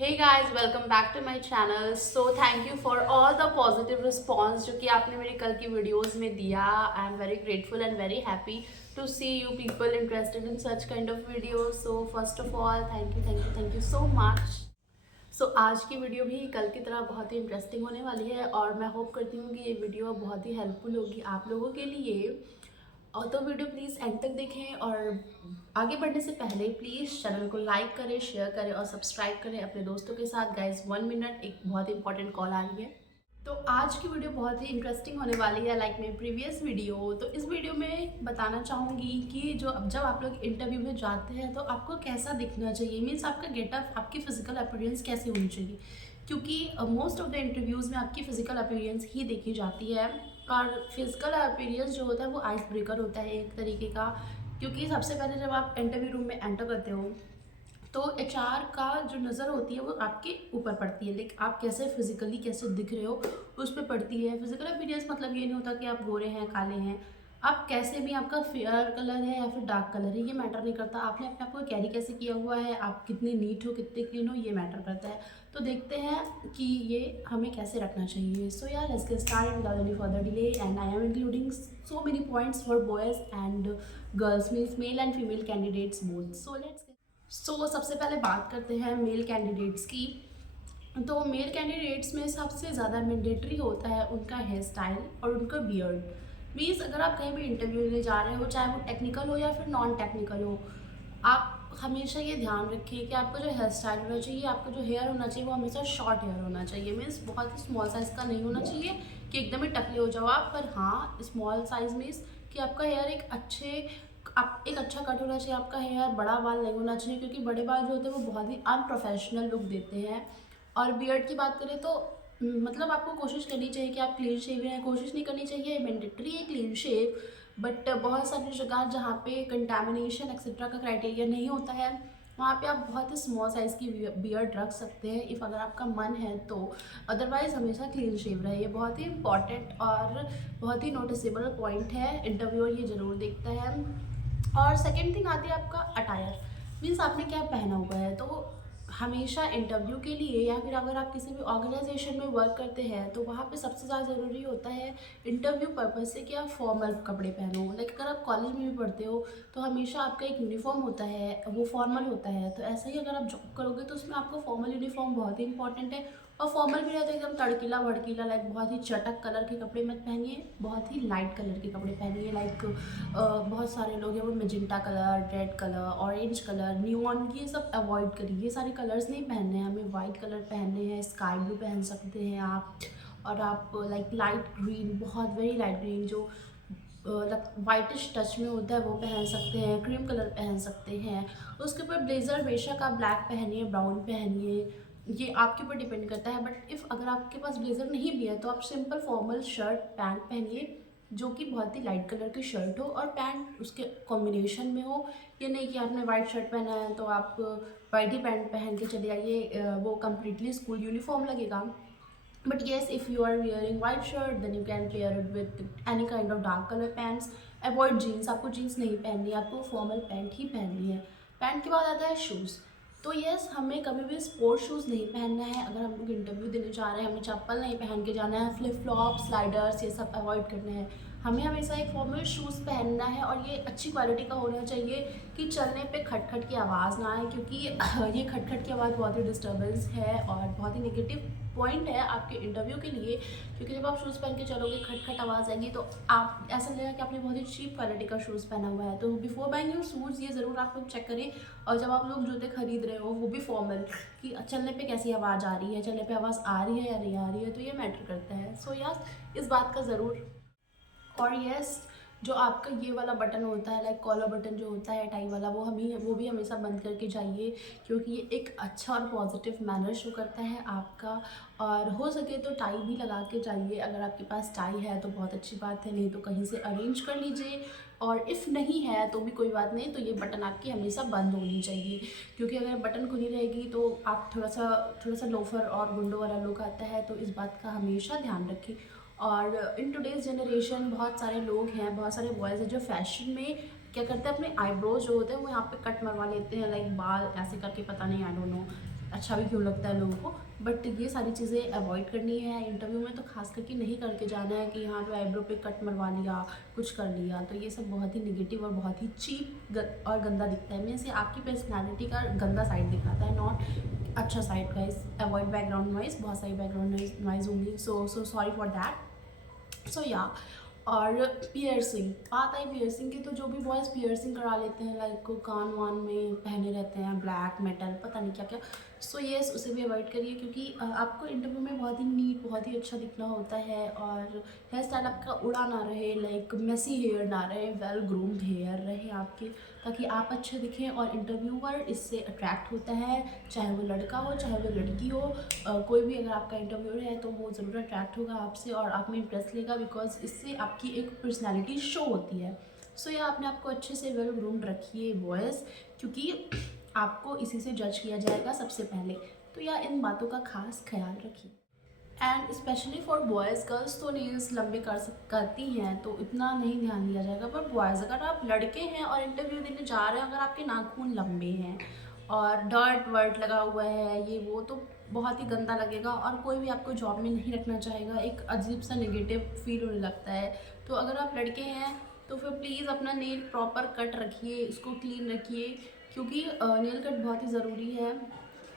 Hey guys, welcome back to my channel. So thank you for all the positive response जो कि आपने मेरी कल की वीडियोस में दिया. I am very grateful and very happy to see you people interested in such kind of videos. So first of all, thank you so much. So आज की वीडियो भी कल की तरह बहुत ही इंटरेस्टिंग होने वाली है और मैं होप करती हूँ कि ये वीडियो बहुत ही हेल्पफुल होगी आप लोगों के लिए. और तो वीडियो प्लीज़ एंड तक देखें और आगे बढ़ने से पहले प्लीज़ चैनल को लाइक करें, शेयर करें और सब्सक्राइब करें अपने दोस्तों के साथ. गाइज 1 मिनट, एक बहुत ही इंपॉर्टेंट कॉल आ रही है. तो आज की वीडियो बहुत ही इंटरेस्टिंग होने वाली है लाइक मेरी प्रीवियस वीडियो. तो इस वीडियो में बताना चाहूँगी कि जब आप लोग इंटरव्यू में जाते हैं तो आपको कैसा दिखना चाहिए, मीन्स आपका गेटअप, आपकी फिजिकल अपीयरेंस कैसी होनी चाहिए, क्योंकि मोस्ट ऑफ द इंटरव्यूज़ में आपकी फिजिकल अपीयरेंस ही देखी जाती है. और फिजिकल अपीयरेंस जो होता है वो आइस ब्रेकर होता है एक तरीके का, क्योंकि सबसे पहले जब आप इंटरव्यू रूम में एंटर करते हो तो एचआर का जो नज़र होती है वो आपके ऊपर पड़ती है, लेकिन आप कैसे फिजिकली कैसे दिख रहे हो उस पर पड़ती है. फिजिकल अपीयरेंस मतलब ये नहीं होता कि आप गोरे हैं काले हैं, आप कैसे भी, आपका फेयर कलर है या फिर डार्क कलर है ये मैटर नहीं करता. आपने अपने आप को कैरी कैसे किया हुआ है, आप कितने नीट हो कितने क्लीन हो ये मैटर करता है. तो देखते हैं कि ये हमें कैसे रखना चाहिए. सो यार let's get started without any further delay and I am including so many points for boys and girls, means male and female candidates both. सबसे पहले बात करते हैं मेल कैंडिडेट्स की. तो मेल कैंडिडेट्स में सबसे ज़्यादा मैंडेटरी होता है उनका हेयर स्टाइल और उनका बियर्ड. मीन्स अगर आप कहीं भी इंटरव्यू लेने जा रहे हो, चाहे वो टेक्निकल हो या फिर नॉन टेक्निकल हो, आप हमेशा ये ध्यान रखें कि आपका जो हेयर स्टाइल होना चाहिए, आपका जो हेयर होना चाहिए वो हमेशा शॉर्ट हेयर होना चाहिए. मीन्स बहुत ही स्मॉल साइज़ का नहीं होना चाहिए कि एकदम ही टकले हो जाओ आप, पर हाँ स्मॉल साइज़ मीन्स कि आपका हेयर एक अच्छा कट होना चाहिए. आपका हेयर बड़ा बाल नहीं होना चाहिए, क्योंकि बड़े बाल जो होते हैं वो बहुत ही अनप्रोफेशनल लुक देते हैं. और बियर्ड की बात करें तो मतलब आपको कोशिश करनी चाहिए कि आप क्लीन शेव हैं. कोशिश नहीं करनी चाहिए, मैंडेटरी है क्लीन शेव, बट बहुत सारी जगह जहाँ पे कंटेमिनेशन एक्सेट्रा का क्राइटेरिया नहीं होता है वहाँ पे आप बहुत ही स्मॉल साइज़ की बियर्ड रख सकते हैं इफ़ अगर आपका मन है तो. अदरवाइज़ हमेशा क्लीन शेव रहे. ये बहुत ही इंपॉर्टेंट और बहुत ही नोटिसेबल पॉइंट है, इंटरव्यूअर ये ज़रूर देखता है. और सेकेंड थिंग आती है आपका अटायर, मीन्स आपने क्या पहना हुआ है. तो हमेशा इंटरव्यू के लिए या फिर अगर आप किसी भी ऑर्गेनाइजेशन में वर्क करते हैं तो वहाँ पे सबसे ज़्यादा ज़रूरी होता है इंटरव्यू पर्पज़ से कि आप फॉर्मल कपड़े पहनो. लाइक अगर आप कॉलेज में भी पढ़ते हो तो हमेशा आपका एक यूनिफॉर्म होता है, वो फॉर्मल होता है. तो ऐसा ही अगर आप जॉब करोगे तो उसमें आपको फॉर्मल यूनिफॉर्म बहुत ही इंपॉर्टेंट है. और फॉर्मल भी रहता है एकदम तड़कीला भड़कीला, लाइक बहुत ही चटक कलर के कपड़े मत पहनिए, बहुत ही लाइट कलर के कपड़े पहनिए. लाइक बहुत सारे लोग हैं वो magenta colour, red colour, orange colour, neon, ये सब अवॉइड करिए. ये सारे कलर्स नहीं पहनने हैं हमें. वाइट कलर पहनने हैं, स्काई ब्लू पहन सकते हैं आप. और आप लाइक लाइट ग्रीन, बहुत वेरी लाइट ग्रीन जो वाइटिश टच में होता है वो पहन सकते हैं. क्रीम कलर पहन सकते हैं. उसके ऊपर ब्लेज़र बेशक आप ब्लैक पहनिए, ब्राउन पहनिए, ये आपके ऊपर डिपेंड करता है. बट इफ़ अगर आपके पास ब्लेज़र नहीं भी है तो आप सिंपल फॉर्मल शर्ट पैंट पहनिए जो कि बहुत ही लाइट कलर की शर्ट हो और पैंट उसके कॉम्बिनेशन में हो. ये नहीं कि आपने वाइट शर्ट पहना है तो आप वाइट ही पैंट पहन के चले आइए, वो कम्प्लीटली स्कूल यूनिफॉर्म लगेगा. But yes, if you are wearing white shirt then you can pair it with any kind of dark color pants. Avoid jeans, आपको जीन्स नहीं पहननी है, आपको फॉर्मल पैंट ही पहननी है. पैंट के बाद आता है शूज़. तो यस, हमें कभी भी स्पोर्ट्स शूज़ नहीं पहनना है. अगर हम लोग इंटरव्यू देने जा रहे हैं हमें चप्पल नहीं पहन के जाना है. फ्लिप फ्लॉप, स्लाइडर्स ये सब अवॉइड करने हैं. हमें हमेशा एक फॉर्मल शूज़ पहनना है और ये अच्छी क्वालिटी का होना चाहिए कि चलने पे खटखट की आवाज़ ना आए, क्योंकि ये खटखट की आवाज़ बहुत ही डिस्टर्बेंस है और बहुत ही नेगेटिव पॉइंट है आपके इंटरव्यू के लिए. क्योंकि जब आप शूज़ पहन के चलोगे खटखट आवाज़ आएगी तो आप ऐसा लगेगा कि आपने बहुत ही चीप क्वालिटी का शूज़ पहना हुआ है. तो बिफोर बाइंग योर शूज़ ये ज़रूर आप लोग चेक करें. और जब आप लोग जूते खरीद रहे हो वो भी फॉर्मल, कि चलने पे कैसी आवाज़ आ रही है, चलने पे आवाज़ आ रही है या नहीं आ रही है, तो ये मैटर करता है. सो यस, इस बात का ज़रूर. और यस, जो आपका ये वाला बटन होता है, लाइक कॉलर बटन जो होता है टाई वाला, वो भी हमेशा बंद करके जाइए, क्योंकि ये एक अच्छा और पॉजिटिव मैनर शो करता है आपका. और हो सके तो टाई भी लगा के जाइए. अगर आपके पास टाई है तो बहुत अच्छी बात है, नहीं तो कहीं से अरेंज कर लीजिए. और इफ़ नहीं है तो भी कोई बात नहीं, तो ये बटन आपकी हमेशा बंद होनी चाहिए, क्योंकि अगर बटन खुली रहेगी तो आप थोड़ा सा लोफर और गुंडों वाला लुक आता है. तो इस बात का हमेशा ध्यान रखें. और इन टुडेज़ जनरेशन बहुत सारे लोग हैं, बहुत सारे बॉयज़ हैं जो फैशन में क्या करते हैं, अपने आईब्रोज जो होते हैं वो यहाँ पे कट मरवा लेते हैं, लाइक बाल ऐसे करके, पता नहीं, आई डोंट नो. अच्छा भी क्यों लगता है लोगों को। बट ये सारी चीज़ें अवॉइड करनी है इंटरव्यू में, तो खास करके नहीं करके जाना है कि यहाँ पे आईब्रो पे कट मरवा लिया, कुछ कर लिया, तो ये सब बहुत ही निगेटिव और बहुत ही चीप और गंदा दिखता है। मीन्स ये आपकी पर्सनैलिटी का गंदा साइड दिखाता है, नॉट अच्छा side. Guys avoid background noise, बहुत सारी बैकग्राउंड नॉइज होंगी, सो सॉरी फॉर दैट। सो या, और पियर्सिंग, बात आई पियर्सिंग की, तो जो भी बॉयज़ पियर्सिंग करा लेते हैं, लाइक कान वान में पहने रहते हैं ब्लैक मेटल पता नहीं क्या क्या, सो येस उसे भी अवॉइड करिए, क्योंकि आपको इंटरव्यू में बहुत ही नीट, बहुत ही अच्छा दिखना होता है, और हेयर स्टाइल आपका उड़ा ना रहे, लाइक मेसी हेयर ना रहे, वेल ग्रूम्ड हेयर रहे आपके, ताकि आप अच्छे दिखें और इंटरव्यूअर इससे अट्रैक्ट होता है, चाहे वो लड़का हो चाहे वो लड़की हो, कोई भी अगर आपका इंटरव्यूअर है तो वो ज़रूर अट्रैक्ट होगा आपसे और आप में इंटरेस्ट लेगा, बिकॉज इससे आपकी एक पर्सनैलिटी शो होती है। सो या आपने आपको अच्छे से वेल ग्रूम्ड रखिए बॉयज़, क्योंकि आपको इसी से जज किया जाएगा सबसे पहले, तो या इन बातों का खास ख्याल रखिए। And specially for boys, girls तो नेल्स लंबे करती हैं तो इतना नहीं ध्यान दिया जाएगा, बट बॉयज़ अगर आप लड़के हैं और इंटरव्यू देने जा रहे हैं, अगर आपके नाखून लंबे हैं और डर्ट वर्ट लगा हुआ है ये वो, तो बहुत ही गंदा लगेगा और कोई भी आपको जॉब में नहीं रखना चाहेगा, एक अजीब सा नेगेटिव फील होने लगता है। तो अगर आप लड़के हैं तो फिर प्लीज़ अपना नेल प्रॉपर कट रखिए, इसको क्लीन रखिए, क्योंकि नेल कट बहुत ही ज़रूरी है।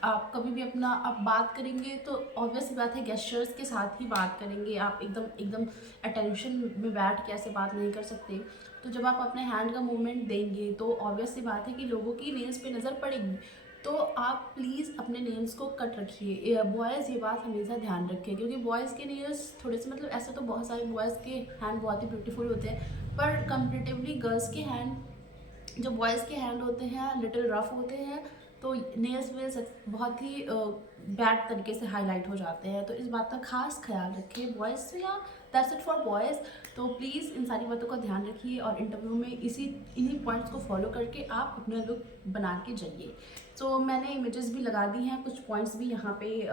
आप कभी भी अपना आप बात करेंगे तो ऑब्वियस सी बात है गेस्चर्स के साथ ही बात करेंगे, आप एकदम एकदम अटेंशन में बैठ के ऐसे बात नहीं कर सकते। तो जब आप अपने हैंड का मूवमेंट देंगे तो ऑब्वियस सी बात है कि लोगों की नेल्स पे नज़र पड़ेगी, तो आप प्लीज़ अपने नेल्स को कट रखिए। बॉयज़ ये बात हमेशा ध्यान रखें, क्योंकि बॉयज़ के नेल्स थोड़े से, मतलब ऐसे तो बहुत सारे बॉयज़ के हैंड बहुत ही ब्यूटीफुल होते हैं, पर कंपेरेटिवली गर्ल्स के हैंड, जो बॉयज़ के हैंड होते हैं लिटिल रफ होते हैं, तो नेल्स वेल्स बहुत ही बैड तरीके से हाईलाइट हो जाते हैं, तो इस बात का खास ख्याल रखें बॉयज़ से। या दैट्स इट फॉर बॉयज़। तो प्लीज़ इन सारी बातों का ध्यान रखिए और इंटरव्यू में इन्हीं पॉइंट्स को फॉलो करके आप अपना लुक बना के जाइए। तो मैंने इमेजेस भी लगा दी हैं, कुछ पॉइंट्स भी यहाँ पे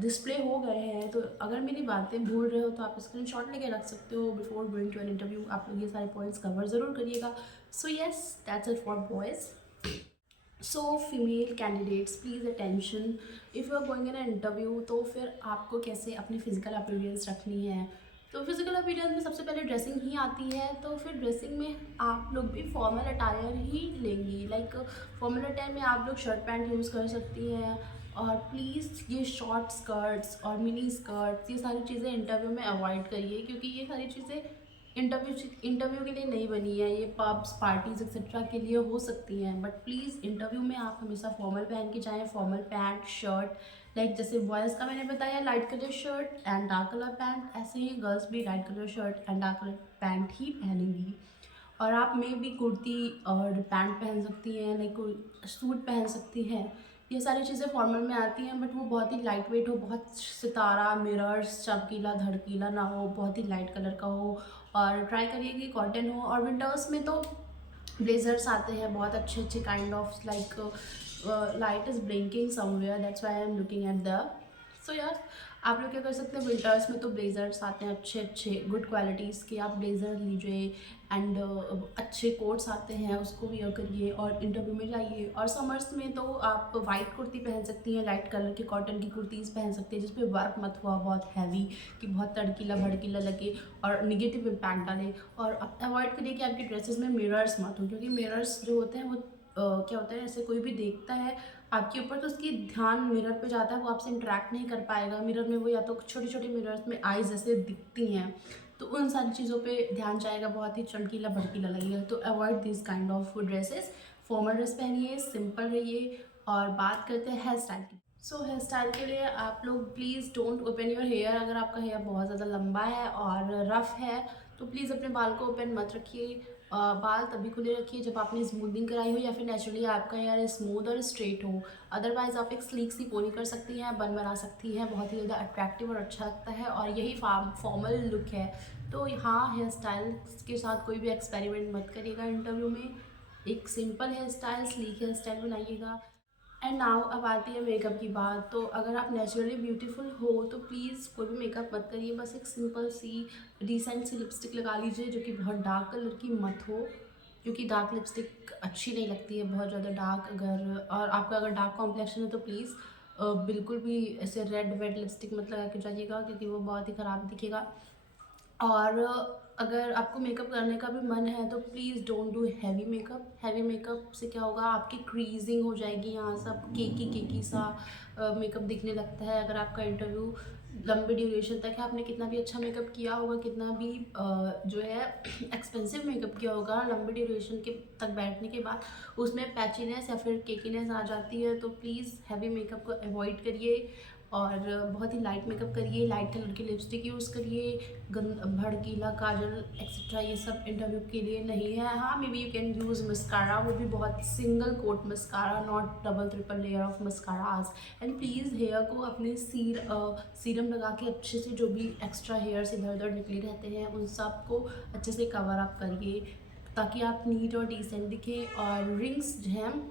डिस्प्ले हो गए हैं, तो अगर मेरी बातें भूल रहे हो तो आप स्क्रीनशॉट लेके रख सकते हो। Before going to an interview आप लोग ये सारे पॉइंट्स कवर ज़रूर करिएगा। So yes, that's it for boys. So female candidates please attention, if you are going in interview, तो फिर आपको कैसे अपनी फ़िज़िकल अपीयरेंस रखनी है। तो फिज़िकल अपीयरेंस में सबसे पहले ड्रेसिंग ही आती है, तो फिर ड्रेसिंग में आप लोग भी फॉर्मल अटायर ही लेंगी, लाइक फॉर्मल अटायर में आप लोग शर्ट पैंट यूज़ कर सकती हैं, और प्लीज़ ये शॉर्ट स्कर्ट्स और मिनी स्कर्ट्स ये सारी चीज़ें इंटरव्यू में अवॉइड करिए, क्योंकि ये सारी चीज़ें इंटरव्यू के लिए नहीं बनी है, ये पब्स पार्टीज एक्सेट्रा के लिए हो सकती हैं, बट प्लीज़ इंटरव्यू में आप हमेशा फॉर्मल पहन के जाएं, फॉर्मल पैंट शर्ट, लाइक जैसे बॉयज़ का मैंने बताया light colour shirt and dark colour pant, ऐसे ही गर्ल्स भी light colour shirt and dark colour pant ही पहनेंगी। और आप में भी कुर्ती और पैंट पहन सकती हैं, लाइक कोई सूट पहन सकती हैं, ये सारी चीज़ें फॉर्मल में आती हैं, बट वो बहुत ही लाइट वेट हो, बहुत सितारा मिरर्स चमकीला धड़कीला ना हो, बहुत ही लाइट कलर का हो, और ट्राई करिए कि कॉटन हो। और विंटर्स में तो ब्लेजर्स आते हैं बहुत अच्छे अच्छे kind of, like light is blinking somewhere, that's why I am looking at the. सो यार आप लोग क्या कर सकते हैं, विंटर्स में तो ब्लेजर्स आते हैं अच्छे अच्छे गुड क्वालिटीज़ के, आप ब्लेज़र लीजिए एंड अच्छे कोट्स आते हैं उसको वियर करिए और इंटरव्यू में जाइए। और समर्स में तो आप वाइट कुर्ती पहन सकती हैं, लाइट कलर की कॉटन की कुर्तीज़ पहन सकती हैं, जिसपे वर्क मत हुआ बहुत हैवी कि बहुत तड़कीला भड़कीला लगे और निगेटिव इम्पैक्ट डाले। और अवॉइड करिए कि आपकी ड्रेसेस में मिरर्स मत हो, क्योंकि मिरर्स जो होते हैं वो क्या होता है, ऐसे कोई भी देखता है आपके ऊपर तो उसकी ध्यान मिरर पे जाता है, वो आपसे इंटरेक्ट नहीं कर पाएगा। मिरर में वो या तो छोटी छोटी मिरर्स में आईज जैसे दिखती हैं, तो उन सारी चीज़ों पे ध्यान जाएगा, बहुत ही चमकीला भड़कीला लगेगा। तो avoid this kind of dresses, formal dress पहनिए, सिंपल रहिए। और बात करते हैं हेयर स्टाइल की। सो हेयर स्टाइल के लिए आप लोग please don't open your hair, अगर आपका हेयर बहुत ज़्यादा लंबा है और रफ़ है तो प्लीज़ अपने बाल को ओपन मत रखिए। बाल तभी खुले रखिए जब आपने स्मूदिंग कराई हो या फिर नेचुरली आपका हेयर स्मूथ और स्ट्रेट हो। अदरवाइज़ आप एक स्लीक सी पोनी कर सकती हैं, बन बना सकती हैं, बहुत ही ज़्यादा अट्रैक्टिव और अच्छा लगता है और यही फॉर्मल लुक है। तो हाँ, हेयर स्टाइल के साथ कोई भी एक्सपेरिमेंट मत करिएगा इंटरव्यू में, एक simple hair style sleek hair style बनाइएगा। एंड नाउ अब आती है मेकअप की बात। तो अगर आप नेचुरली ब्यूटीफुल हो तो प्लीज़ कोई भी मेकअप मत करिए, बस एक सिंपल सी डिसेंट सी लिपस्टिक लगा लीजिए जो कि बहुत डार्क कलर की मत हो, क्योंकि डार्क लिपस्टिक अच्छी नहीं लगती है बहुत ज़्यादा डार्क। अगर और आपका अगर डार्क कॉम्प्लेक्शन है तो प्लीज़ बिल्कुल भी ऐसे रेड वेड लिपस्टिक मत लगा के जाइएगा, क्योंकि वो बहुत ही ख़राब दिखेगा। और अगर आपको मेकअप करने का भी मन है तो please don't do heavy makeup. Heavy makeup से क्या होगा, आपकी क्रीजिंग हो जाएगी, यहाँ सब केकी केकी सा मेकअप दिखने लगता है। अगर आपका इंटरव्यू लंबे ड्यूरेशन तक है, आपने कितना भी अच्छा मेकअप किया होगा, कितना भी जो है एक्सपेंसिव मेकअप किया होगा, लंबे ड्यूरेशन के तक बैठने के बाद उसमें पैचीनेस या फिर केकीनेस आ जाती है। तो प्लीज़ हैवी मेकअप को अवॉइड करिए और बहुत ही लाइट मेकअप करिए, लाइट कलर की लिपस्टिक यूज़ करिए। भड़कीला काजल एक्सेट्रा ये सब इंटरव्यू के लिए नहीं है। हाँ, maybe you can use mascara, वो भी बहुत single coat mascara, not double triple layer of mascaras. And please hair को अपने सीरम लगा के अच्छे से, जो भी एक्स्ट्रा हेयर्स इधर उधर निकले रहते हैं उन सब को अच्छे से कवर अप करिए, ताकि आप नीट और डिसेंट दिखें। और रिंग्स जो हैं,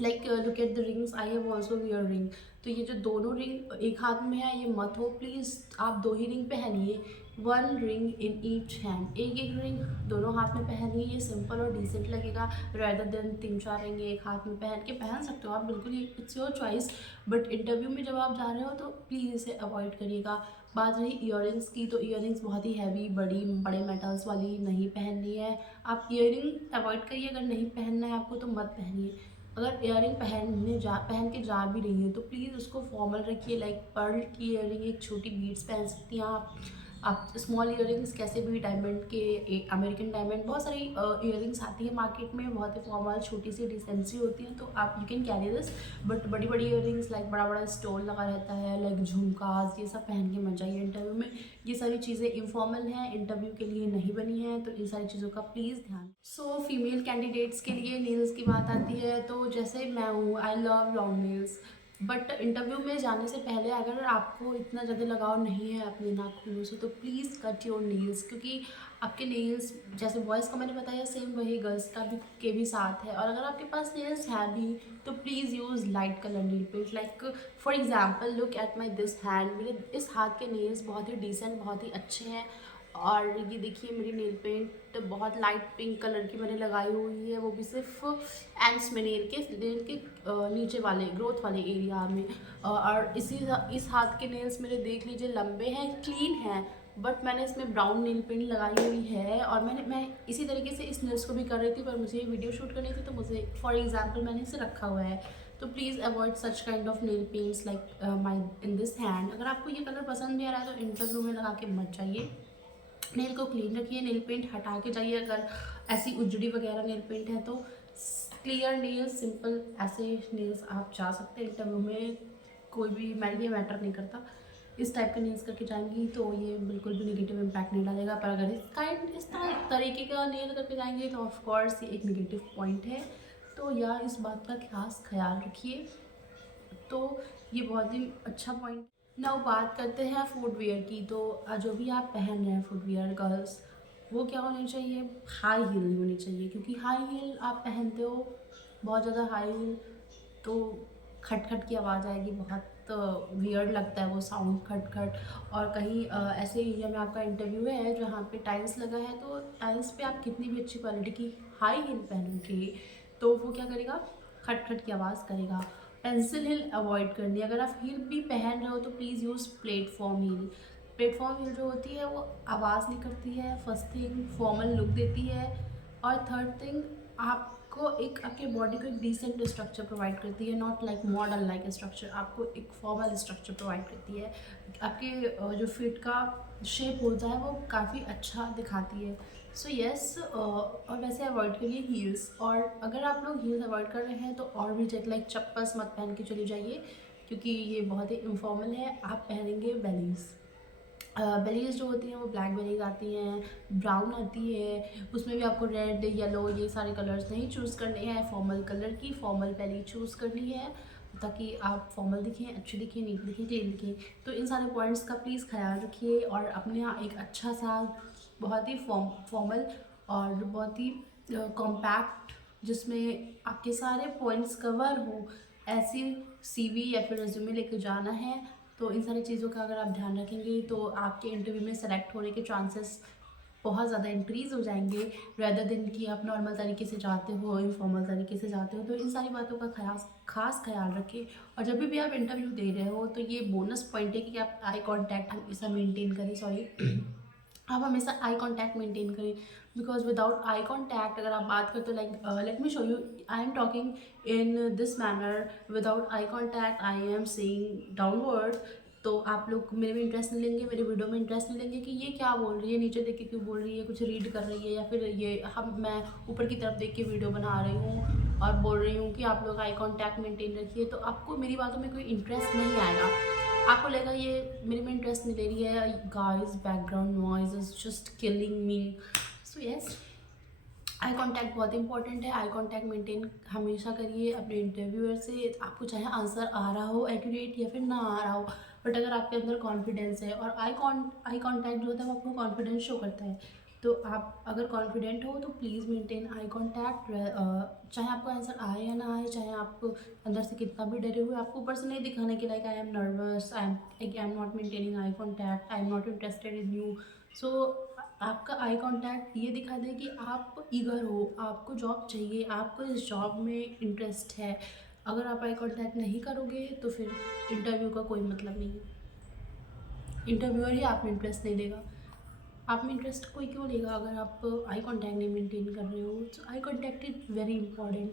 like look at the rings, I have also wear ring. तो ये जो दोनों रिंग एक हाथ में है, ये मत हो प्लीज़। आप 2 ही रिंग पहनिए, 1 रिंग इन ईच हैंड, एक एक रिंग दोनों हाथ में पहनिए। ये सिंपल और डिसेंट लगेगा रेदर देन 3-4 रिंग एक हाथ में पहन सकते हो आप, बिल्कुल ही it's your choice. But interview में जब आप जा रहे हो तो प्लीज़ इसे अवॉइड करिएगा। बात रही ईयरिंग्स की, तो ईयरिंग्स बहुत ही हैवी बड़े मेटल्स वाली नहीं पहननी है। आप ईयरिंग अवॉइड करिए, अगर नहीं पहनना है आपको तो मत पहनिए। अगर इयरिंग पहन के जा भी रही है तो प्लीज़ उसको फॉर्मल रखिए, लाइक पर्ल की इयरिंग, एक छोटी बीड्स पहन सकती हैं आप स्मॉल इयरिंग्स, कैसे भी डायमंड के, अमेरिकन डायमंड, बहुत सारी इयरिंग्स आती है मार्केट में, बहुत ही फॉर्मल छोटी सी डिसेंसी होती हैं, तो आप you can carry this. But बड़ी बड़ी इयरिंग्स, लाइक बड़ा बड़ा स्टोन लगा रहता है, लाइक झुमकास, ये सब पहन के मत जाइए इंटरव्यू में। ये सारी चीज़ें इनफॉर्मल हैं, इंटरव्यू के लिए नहीं बनी हैं, तो इन सारी चीज़ों का प्लीज़ ध्यान। सो फीमेल कैंडिडेट्स के लिए नेल्स की बात आती है, तो जैसे मैं हूँ, I love long nails. But interview में जाने से पहले अगर आपको इतना ज़्यादा लगाव नहीं है अपने नाखूनों से, तो प्लीज़ कट योर नेल्स, क्योंकि आपके नेल्स, जैसे बॉयज़ का मैंने बताया सेम वही गर्ल्स का भी के भी साथ है। और अगर आपके पास नेल्स है भी तो please use light colour nail paint. Like for example look at my this hand, मेरे इस हाथ के नेल्स बहुत ही डिसेंट, बहुत ही अच्छे हैं। और ये देखिए मेरी नेल पेंट बहुत लाइट पिंक कलर की मैंने लगाई हुई है, वो भी सिर्फ एंड्स में, नेल के नीचे वाले ग्रोथ वाले एरिया में। और इस हाथ के नेल्स मेरे देख लीजिए लंबे हैं, क्लीन हैं, बट मैंने इसमें ब्राउन नेल पेंट लगाई हुई है। और मैं इसी तरीके से इस नेल्स को भी कर रही थी, पर मुझे वीडियो शूट करनी थी, तो मुझे फॉर एग्जाम्पल मैंने इसे रखा हुआ है। तो please avoid such kind of nail paints like my in this hand. अगर आपको ये कलर पसंद नहीं आ रहा है तो इंटरव्यू में लगा के मत जाइए। नेल को क्लीन रखिए, नेल पेंट हटा के जाइए। अगर ऐसी उजड़ी वगैरह नेल पेंट है तो क्लियर नेल्स, सिंपल ऐसे नेल्स आप जा सकते हैं इंटरव्यू में, कोई भी ये मैटर नहीं करता। इस टाइप के नेल्स करके जाएंगी तो ये बिल्कुल भी नेगेटिव इम्पैक्ट नहीं डालेगा। पर अगर इस तरीके का नेल करके जाएंगे तो ऑफकोर्स ये एक नेगेटिव पॉइंट है। तो या इस बात का खास ख्याल रखिए। तो ये बहुत ही अच्छा पॉइंट। नाउ बात करते हैं फुटवियर की। तो जो भी आप पहन रहे हैं फुटवियर गर्ल्स, वो क्या होनी चाहिए, हाई हील नहीं होनी चाहिए, क्योंकि हाई हील आप पहनते हो, बहुत ज़्यादा हाई हील तो खट खट की आवाज़ आएगी, बहुत वियर्ड लगता है वो साउंड, खट खट। और कहीं ऐसे एरिया में आपका इंटरव्यू है जहाँ पे टाइल्स लगा है, तो टाइल्स पे आप कितनी भी अच्छी क्वालिटी की हाई हील पहनोगे तो वो क्या करेगा, खट खट की आवाज़ करेगा। पेंसिल हील अवॉइड करनी है। अगर आप हील भी पहन रहे हो तो please use platform heal. Platform heal जो होती है वो आवाज़ नहीं करती है, फर्स्ट थिंग फॉर्मल लुक देती है, और थर्ड थिंग आपको एक आपके बॉडी को एक डिसेंट स्ट्रक्चर प्रोवाइड करती है, not like model like structure, आपको एक फॉर्मल स्ट्रक्चर प्रोवाइड करती है। आपके जो फिट का शेप होता है वो काफ़ी अच्छा दिखाती है। सो येस, और वैसे अवॉइड करिए हील्स। और अगर आप लोग हील्स अवॉइड कर रहे हैं तो और भी लाइक चप्पल्स मत पहन के चली जाइए, क्योंकि ये बहुत ही इनफॉर्मल है। आप पहनेंगे बेलीज़। बेलीज़ जो होती हैं वो ब्लैक बेलीज़ आती हैं, ब्राउन आती है, उसमें भी आपको रेड येलो ये सारे कलर्स नहीं चूज़ करने हैं, फॉर्मल कलर की फॉर्मल बेली चूज़ करनी है, ताकि आप फॉर्मल दिखें, अच्छे दिखें, नीट दिखें, क्लीन दिखें। तो इन सारे पॉइंट्स का प्लीज़ ख्याल रखिए और अपने यहाँ एक अच्छा सा बहुत ही फॉर्मल और बहुत ही कॉम्पैक्ट, जिसमें आपके सारे पॉइंट्स कवर हो, ऐसी सीवी या फिर रेज्यूमे लेकर जाना है। तो इन सारी चीज़ों का अगर आप ध्यान रखेंगे तो आपके इंटरव्यू में सेलेक्ट होने के चांसेस बहुत ज़्यादा इंक्रीज़ हो जाएंगे, रेदर देन कि आप नॉर्मल तरीके से जाते हो, इनफॉर्मल तरीके से जाते हो। तो इन सारी बातों का खास ख्याल रखें। और जब भी आप इंटरव्यू दे रहे हो तो ये बोनस पॉइंट है कि आप आई कांटेक्ट हमेशा मेंटेन करें, सॉरी आप हमेशा आई कांटेक्ट मेंटेन करें। बिकॉज विदाउट आई कांटेक्ट अगर आप बात करते हो, like let me show you, I am talking in this manner, without I contact I am seeing downward. तो आप लोग मेरे में इंटरेस्ट नहीं लेंगे, मेरे वीडियो में इंटरेस्ट नहीं लेंगे कि ये क्या बोल रही है, नीचे देख के क्यों बोल रही है, कुछ रीड कर रही है, या फिर ये मैं ऊपर की तरफ देख के वीडियो बना रही हूँ और बोल रही हूँ कि आप लोग आई कांटेक्ट मेंटेन रखिए। तो आपको मेरी बातों में कोई इंटरेस्ट नहीं आएगा, आपको लगेगा ये मेरे में इंटरेस्ट नहीं ले रही है, guys background noise is just killing me. So yes, eye contact बहुत इंपॉर्टेंट है। आई कांटेक्ट मेंटेन हमेशा करिए अपने इंटरव्यूअर से, आपको चाहे आंसर आ रहा हो एक्यूरेट या फिर ना आ रहा हो, बट अगर आपके अंदर कॉन्फिडेंस है, और आई कांटेक्ट जो होता है वो आपको कॉन्फिडेंस शो करता है। तो आप अगर कॉन्फिडेंट हो तो प्लीज़ मेंटेन आई कांटेक्ट, चाहे आपको आंसर आए या ना आए, चाहे आप अंदर से कितना भी डरे हुए, आपको ऊपर से नहीं दिखाने के like I am nervous, I am not maintaining eye contact, I am not interested in you. So आपका आई कांटेक्ट ये दिखा दे कि आप ईगर हो, आपको जॉब चाहिए, आपको इस जॉब में इंटरेस्ट है। अगर आप आई कांटेक्ट नहीं करोगे तो फिर इंटरव्यू का कोई मतलब नहीं है, इंटरव्यूअर ही आप में इंटरेस्ट नहीं देगा। आप में इंटरेस्ट कोई क्यों लेगा अगर आप आई कांटेक्ट नहीं मेंटेन कर रहे हो। So eye contact is very important,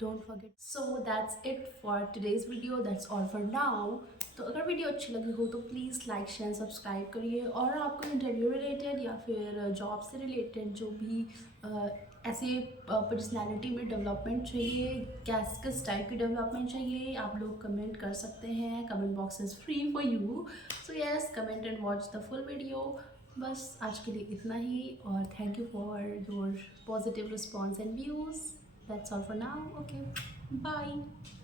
don't forget. So that's it for today's video, that's all for now. तो अगर वीडियो अच्छी लगी हो तो प्लीज़ लाइक शेयर सब्सक्राइब करिए। और आपको इंटरव्यू रिलेटेड या फिर जॉब से रिलेटेड जो भी ऐसे पर्सनैलिटी में डेवलपमेंट चाहिए, किस टाइप की डेवलपमेंट चाहिए, आप लोग कमेंट कर सकते हैं, comment box is free for you. So yes, comment and watch the full video. बस आज के लिए इतना ही, और thank you for your positive response and views. That's all for now, okay bye.